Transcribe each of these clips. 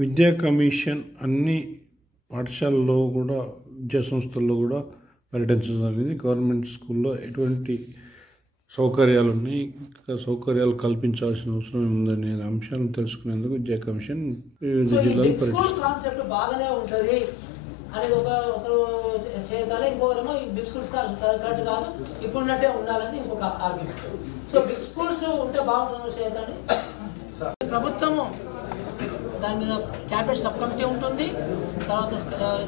విద్యా కమిషన్ అన్ని పాఠశాలల్లో కూడా విద్యా సంస్థల్లో కూడా పర్యటించడం జరిగింది. గవర్నమెంట్ స్కూల్లో ఎటువంటి సౌకర్యాలు ఉన్నాయి, ఇంకా సౌకర్యాలు కల్పించాల్సిన అవసరం ఉందనే అంశాలను తెలుసుకునేందుకు విద్యా కమిషన్ వివిధ జిల్లాలు కాన్సెప్ట్ బాగానే ఉంటుంది అనేది ఒకరు చేయగలరు, ఇంకొకరేమో ఈ బిగ్ స్కూల్స్ కరెక్ట్ కాదు, ఇప్పుడున్నట్టే ఉండాలని ఇంకొక ఆర్గ్యుమెంట్. సో బిగ్ స్కూల్స్ ఉంటే బాగుంటుంది చేయదండి. ప్రభుత్వము దాని మీద క్యాబినెట్ సబ్ కమిటీ ఉంటుంది, తర్వాత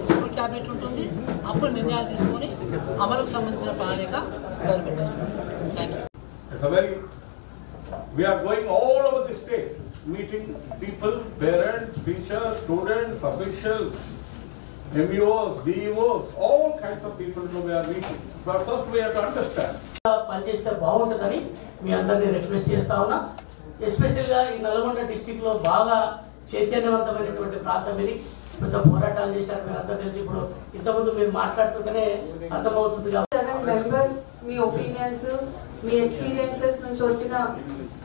ఫుల్ క్యాబినెట్ ఉంటుంది, అప్పుడు నిర్ణయాలు తీసుకొని అమలుకు సంబంధించిన ప్రణాళిక గవర్నమెంట్ వస్తుంది. Thank you. We are going all over the state, meeting people, parents, teachers, students, officials, MUOs, DEOs, all kinds of people we are meeting. But first we have to understand. పనిచేస్తే బాగుంటుందని మీ అందరినీ request చేస్తా ఉన్నా. ఎస్పెషల్గా ఈ నల్గొండ డిస్టిక్లో బాగా చైతన్యవంతమైనటువంటి ప్రాంతం ఇది. పెద్ద పోరాటాలు చేశారు, మీరు అందరూ తెలిసి ఇప్పుడు ఇంతకుముందు మీరు మాట్లాడుతుంటేనే అర్థమవుతుంది. మెంబర్స్ మీ ఒపీనియన్స్, మీ ఎక్స్పీరియన్సెస్ నుంచి వచ్చిన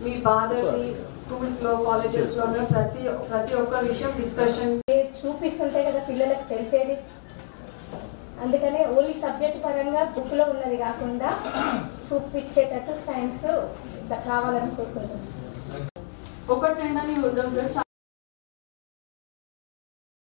మీ బాధని స్కూల్స్లో కాలేజెస్లో ప్రతి ఒక్క విషయం డిస్కషన్ చూపిస్తుంటే కదా పిల్లలకు తెలిసేది. అందుకనే ఓన్లీ సబ్జెక్ట్ పరంగా బుక్లో ఉన్నది కాకుండా చూపించేటట్టు సైన్స్ కావాలనుకుంటున్నాను. ఒకటైనా ఉండవు సార్.